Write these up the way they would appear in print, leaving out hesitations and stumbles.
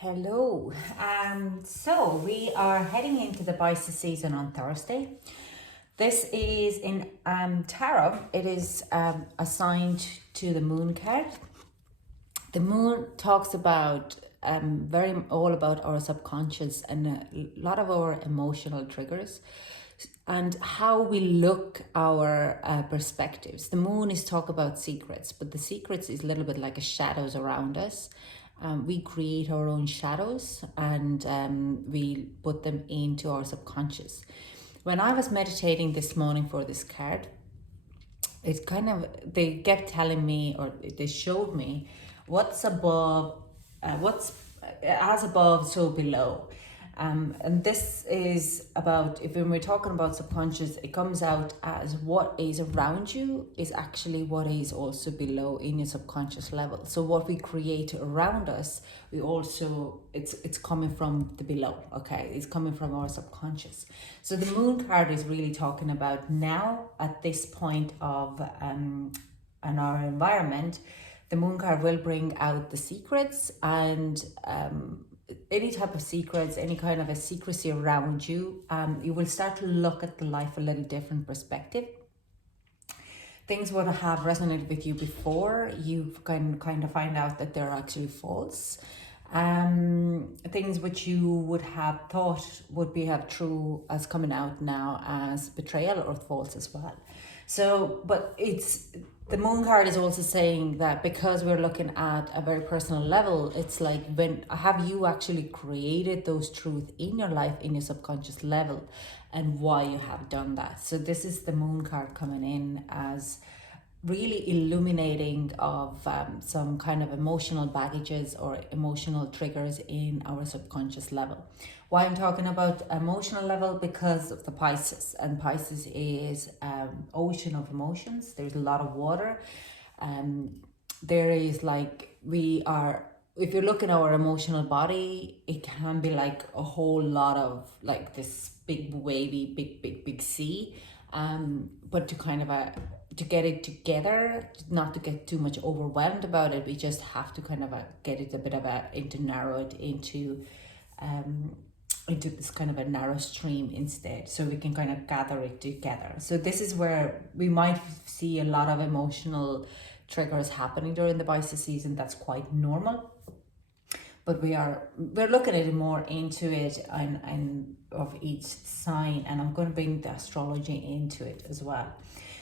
Hello. So we are heading into the Pisces season on Thursday. This is in tarot. It is assigned to the Moon card. The Moon talks about very all about our subconscious and a lot of our emotional triggers and how we look our perspectives. The Moon is talk about secrets, but the secrets is a little bit like a shadows around us. We create our own shadows and we put them into our subconscious. When I was meditating this morning for this card, it kind of, they kept telling me, or they showed me what's above, what's as above, so below. And this is about, if when we're talking about subconscious, it comes out as what is around you is actually what is also below in your subconscious level. So what we create around us, we also, it's coming from the below, okay? It's coming from our subconscious. So the Moon card is really talking about now at this point of in our environment, the Moon card will bring out the secrets and any type of secrets, any kind of a secrecy around you, you will start to look at the life a little different perspective. Things would have resonated with you before, you can kind of find out that they're actually false. Things which you would have thought would be have true as coming out now as betrayal or false as well. So, but it's, the Moon card is also saying that because we're looking at a very personal level, it's like, when have you actually created those truths in your life, in your subconscious level, and why you have done that. So this is the Moon card coming in as really illuminating of some kind of emotional baggages or emotional triggers in our subconscious level. Why I'm talking about emotional level? Because of the Pisces, and Pisces is ocean of emotions. There's a lot of water. There is like, we are, if you look at our emotional body, it can be like a whole lot of like this big wavy, big sea. But to kind of to get it together, not to get too much overwhelmed about it, we just have to kind of get it a bit of into narrow it into this kind of a narrow stream instead, so we can kind of gather it together. So this is where we might see a lot of emotional triggers happening during the Pisces season. That's quite normal, but we're looking at it more into it and of each sign, and I'm going to bring the astrology into it as well.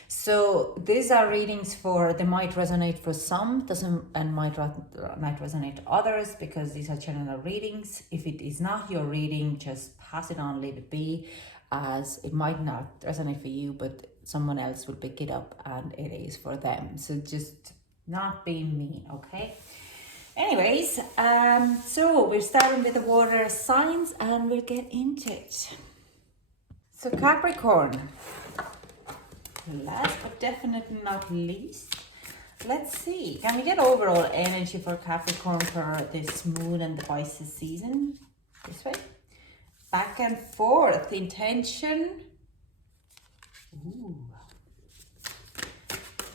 So these are readings for, they might resonate for some, doesn't, and might not resonate to others, because these are general readings. If it is not your reading, just pass it on, leave it be, as it might not resonate for you, but someone else will pick it up and it is for them. So just not being me, okay? Anyways, so we're starting with the water signs and we'll get into it. So Capricorn, last but definitely not least, let's see, can we get overall energy for Capricorn for this moon and the Pisces season? This way, back and forth, intention. Ooh.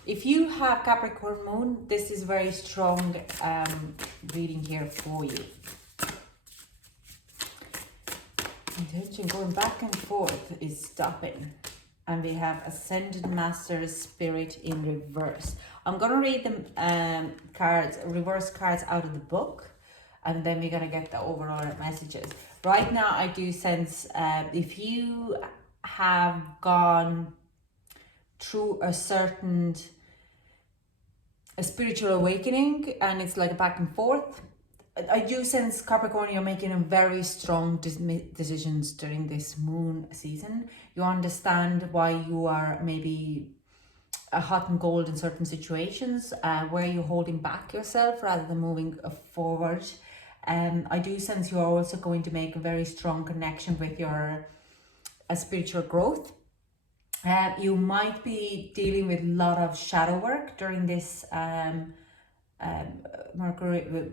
If you have Capricorn moon, this is very strong reading here for you. Intention going back and forth is stopping. And we have Ascended Master Spirit in reverse. I'm going to read the cards, reverse cards out of the book, and then we're going to get the overall messages. Right now, I do sense if you have gone through a certain spiritual awakening and it's like a back and forth, I do sense, Capricorn, you're making a very strong decisions during this moon season. You understand why you are maybe a hot and cold in certain situations, where you're holding back yourself rather than moving forward. I do sense you're also going to make a very strong connection with your spiritual growth. You might be dealing with a lot of shadow work during this Mercury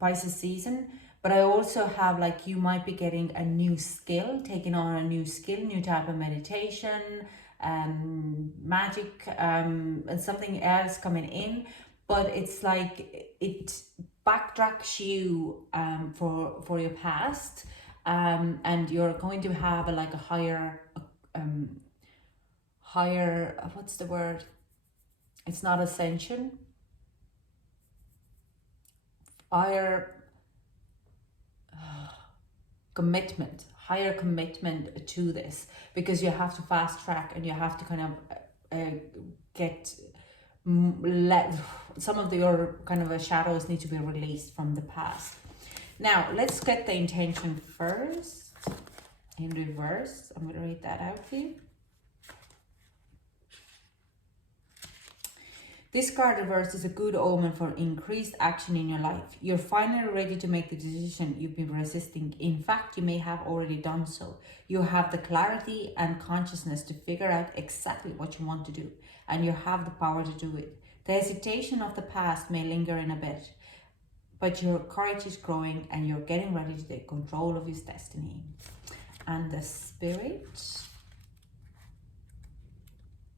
Pisces season, but I also have like, you might be getting a new skill, taking on a new skill, new type of meditation, magic, and something else coming in. But it's like backtracks you for your past, and you're going to have like a higher, what's the word? It's not ascension, higher higher commitment to this, because you have to fast track and you have to kind of get let some of your kind of shadows need to be released from the past. Now let's get the intention first in reverse. I'm going to read that out for you. This card reverse is a good omen for increased action in your life. You're finally ready to make the decision you've been resisting. In fact, you may have already done so. You have the clarity and consciousness to figure out exactly what you want to do, and you have the power to do it. The hesitation of the past may linger in a bit, but your courage is growing and you're getting ready to take control of your destiny. And the Spirit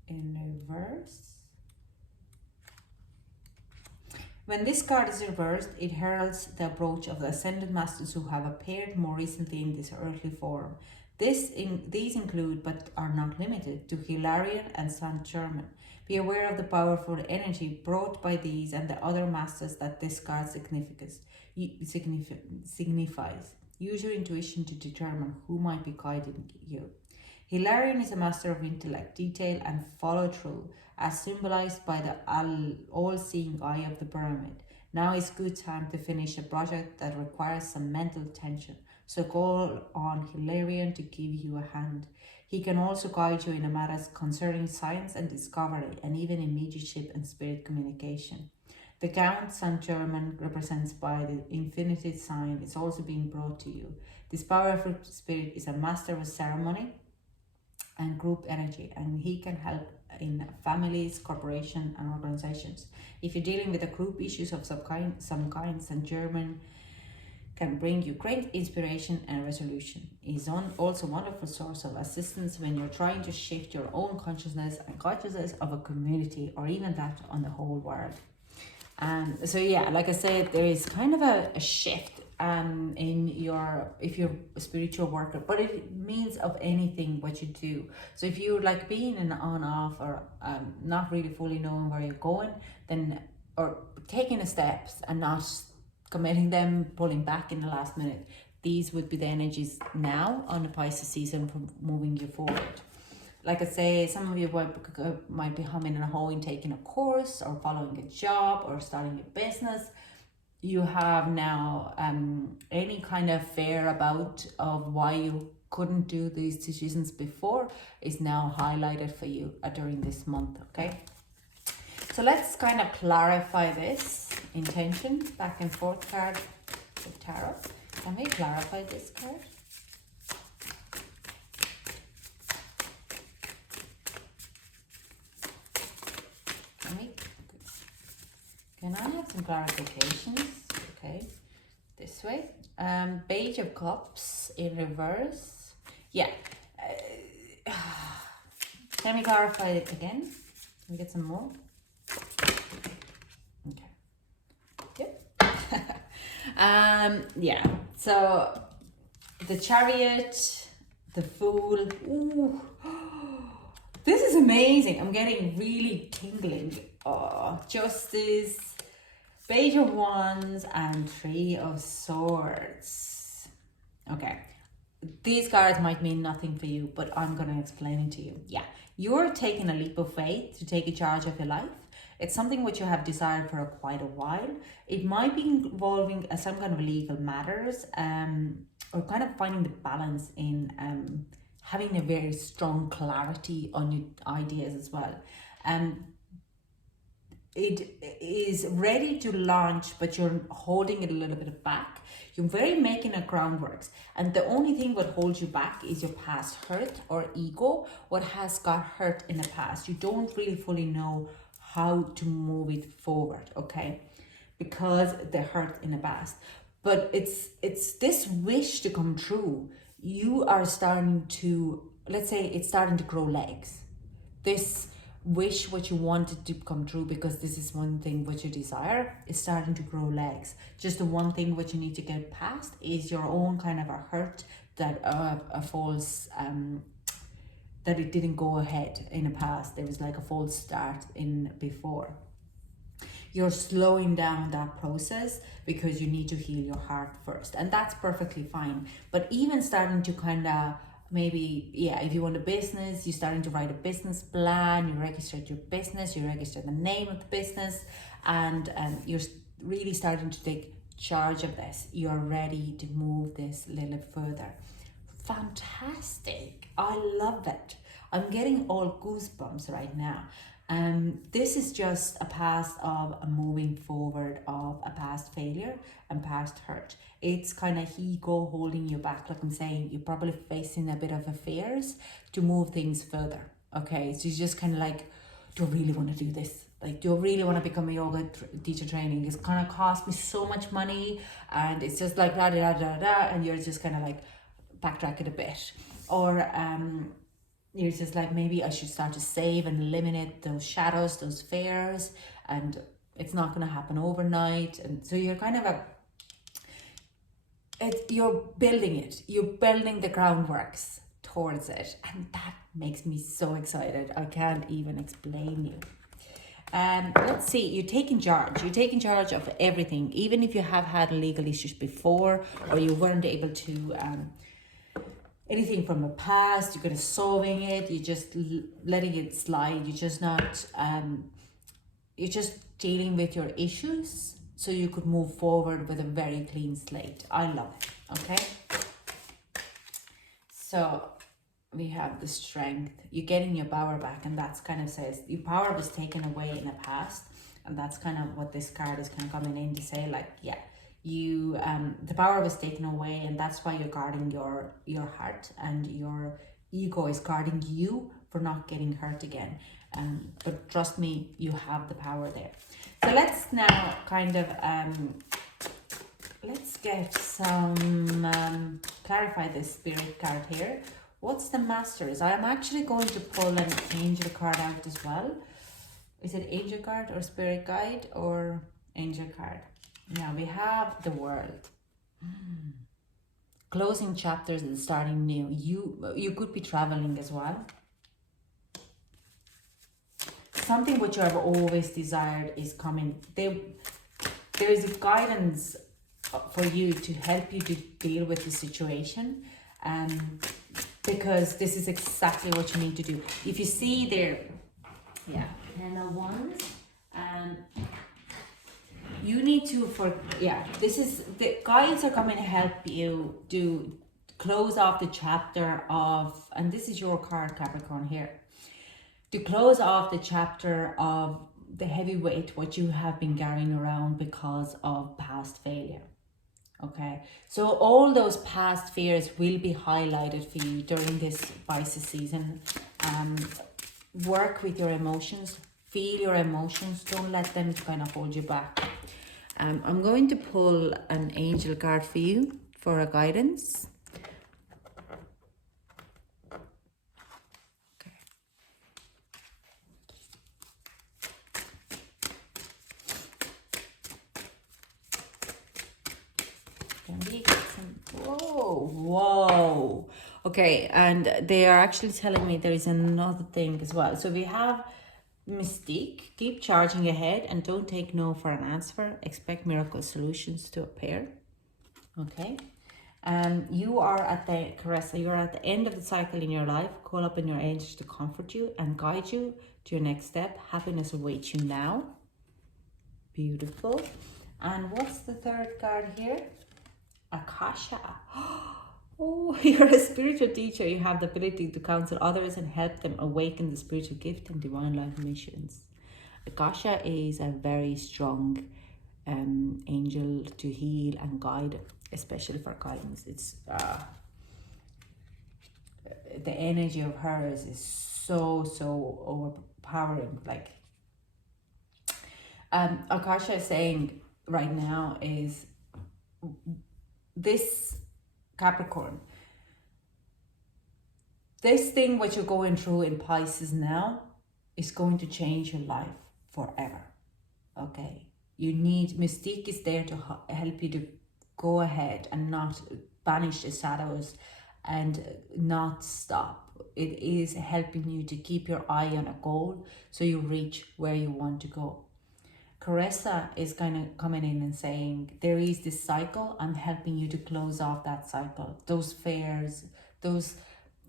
in reverse. When this card is reversed, it heralds the approach of the Ascended Masters who have appeared more recently in this earthly form. These include, but are not limited to, Hilarion and Saint Germain. Be aware of the powerful energy brought by these and the other masters that this card signifies. Use your intuition to determine who might be guiding you. Hilarion is a master of intellect, detail, and follow through, as symbolized by the all-seeing eye of the pyramid. Now is good time to finish a project that requires some mental tension, so call on Hilarion to give you a hand. He can also guide you in matters concerning science and discovery, and even in mediumship and spirit communication. The Count Saint Germain, represents by the infinity sign, is also being brought to you. This powerful spirit is a master of ceremony and group energy, and he can help in families, corporations, and organizations. If you're dealing with a group issues of some kind, Saint Germain can bring you great inspiration and resolution. He's also a wonderful source of assistance when you're trying to shift your own consciousness and consciousness of a community, or even that on the whole world. So yeah, like I said, there is kind of a shift in your, if you're a spiritual worker, but it means of anything what you do. So if you're like being an on-off, or not really fully knowing where you're going, then, or taking the steps and not committing them, pulling back in the last minute, these would be the energies now on the Pisces season for moving you forward. Like I say, some of you might be humming and hawing, taking a course or following a job or starting a business. You have now any kind of fear about of why you couldn't do these decisions before is now highlighted for you during this month, okay? So let's kind of clarify this intention, back and forth card with tarot. Can we clarify this card? Can I have some clarifications? Okay, this way. Page of Cups in reverse. Yeah. Can we clarify it again? Can we get some more? Okay. Yep. Yeah. So the Chariot, the Fool. Ooh. This is amazing. I'm getting really tingling. Oh, Justice, Page of Wands, and Three of Swords. Okay, these cards might mean nothing for you, but I'm going to explain it to you. Yeah, you're taking a leap of faith to take a charge of your life. It's something which you have desired for quite a while. It might be involving some kind of legal matters, or kind of finding the balance in having a very strong clarity on your ideas as well. It is ready to launch, but you're holding it a little bit back. You're very making a groundworks, and the only thing that holds you back is your past hurt or ego, what has got hurt in the past. You don't really fully know how to move it forward, okay? Because the hurt in the past. But it's this wish to come true. You are starting to, let's say it's starting to grow legs. This wish what you wanted to come true, because this is one thing which you desire, is starting to grow legs. Just the one thing which you need to get past is your own kind of a hurt, that a false that it didn't go ahead in the past. There was like a false start in before. You're slowing down that process because you need to heal your heart first, and that's perfectly fine. But even starting to kind of, maybe, yeah, if you want a business, you're starting to write a business plan, you registered your business, you registered the name of the business, and you're really starting to take charge of this. You're ready to move this a little further. Fantastic. I love it. I'm getting all goosebumps right now. This is just a past of a moving forward of a past failure and past hurt. It's kind of ego holding you back. Like I'm saying, you're probably facing a bit of a fears to move things further. Okay, so you're just kind of like, do I really want to do this? Like, do I really want to become a yoga teacher training? It's going to cost me so much money, and it's just like da da da da, and you're just kind of like backtrack it a bit. Or you're just like, maybe I should start to save and eliminate those shadows, those fears, and it's not going to happen overnight. And so you're kind of you're building it. You're building the groundworks towards it, and that makes me so excited. I can't even explain you. Let's see, you're taking charge. You're taking charge of everything, even if you have had legal issues before, or you weren't able to anything from the past, you're going to solving it. You're just letting it slide. You're just not you're just dealing with your issues so you could move forward with a very clean slate. I love it. Okay, so we have the strength. You're getting your power back, and that's kind of says your power was taken away in the past, and that's kind of what this card is kind of coming in to say, like, yeah, you the power was taken away, and that's why you're guarding your heart, and your ego is guarding you for not getting hurt again. But trust me, you have the power there. So let's now kind of let's get some clarify this spirit card here. What's the masters? I'm actually going to pull an angel card out as well. Is it angel card or spirit guide or angel card? Now we have the world. Closing chapters and starting new. You could be traveling as well. Something which you have always desired is coming. There is a guidance for you to help you to deal with the situation, because this is exactly what you need to do. If you see there, yeah, and the ones, you need to, this is, the guides are coming to help you to close off the chapter of, and this is your card, Capricorn, here, to close off the chapter of the heavy weight, what you have been carrying around because of past failure. Okay, so all those past fears will be highlighted for you during this Pisces season. Work with your emotions, feel your emotions, don't let them kind of hold you back. I'm going to pull an angel card for you for a guidance. Whoa. Okay, and they are actually telling me there is another thing as well. So we have Mystique. Keep charging ahead and don't take no for an answer. Expect miracle solutions to appear. Okay. You are at the Caressa. You are at the end of the cycle in your life. Call up in your angels to comfort you and guide you to your next step. Happiness awaits you now. Beautiful. And what's the third card here? Akasha. Oh, you're a spiritual teacher. You have the ability to counsel others and help them awaken the spiritual gift and divine life missions. Akasha is a very strong angel to heal and guide, especially for guidance. It's the energy of hers is so overpowering. Like Akasha is saying right now is this Capricorn, this thing what you're going through in Pisces now, is going to change your life forever. Okay, you need, Mystique is there to help you to go ahead and not banish the shadows and not stop. It is helping you to keep your eye on a goal so you reach where you want to go. Caressa is kind of coming in and saying, there is this cycle, I'm helping you to close off that cycle. Those fears, those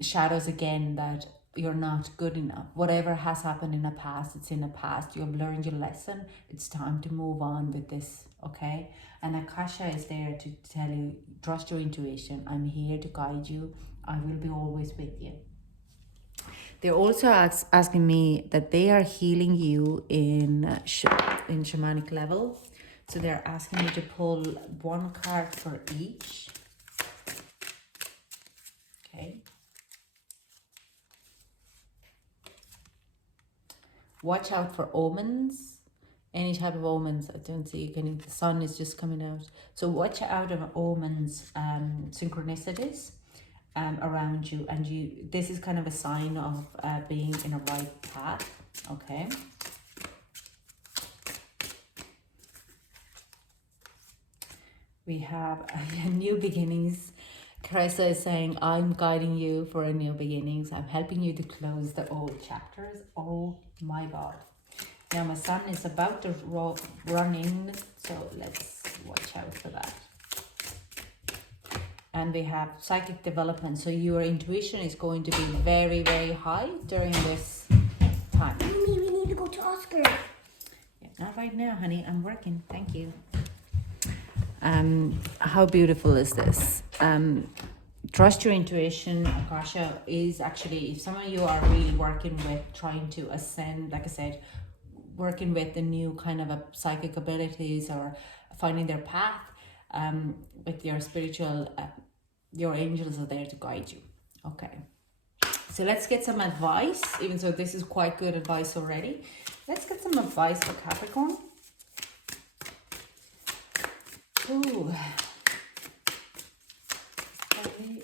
shadows again, that you're not good enough. Whatever has happened in the past, it's in the past. You have learned your lesson. It's time to move on with this, okay? And Akasha is there to tell you, trust your intuition. I'm here to guide you. I will be always with you. They're also asking me that they are healing you in shamanic level. So they're asking me to pull one card for each. Okay. Watch out for omens. Any type of omens. I don't see any. The sun is just coming out. So watch out of omens, synchronicities around you. And this is kind of a sign of being in a right path. Okay. We have new beginnings. Caressa is saying, I'm guiding you for a new beginnings. I'm helping you to close the old chapters. Oh my God. Now my son is about to run in, so let's watch out for that. And we have psychic development. So your intuition is going to be very, very high during this time. Mommy, we need to go to Oscar. Yeah, not right now, honey. I'm working. Thank you. How beautiful is this? Trust your intuition. Akasha is actually, if some of you are really working with trying to ascend, like I said, working with the new kind of psychic abilities or finding their path, with your spiritual, your angels are there to guide you. Okay. So let's get some advice, even though this is quite good advice already. Let's get some advice for Capricorn. Ooh.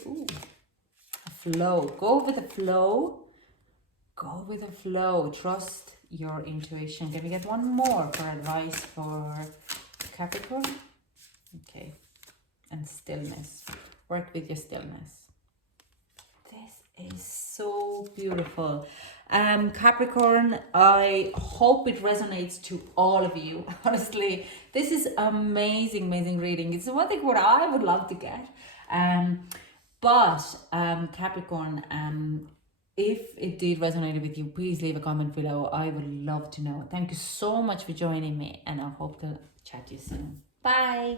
Ooh. A flow. Go with the flow. Go with the flow. Trust your intuition. Can we get one more for advice for Capricorn? Okay. And stillness. Work with your stillness. This is so beautiful. Capricorn, I hope it resonates to all of you. Honestly, this is amazing, amazing reading. It's one thing what I would love to get. Capricorn, if it did resonate with you, please leave a comment below. I would love to know. Thank you so much for joining me, and I hope to chat to you soon. Bye.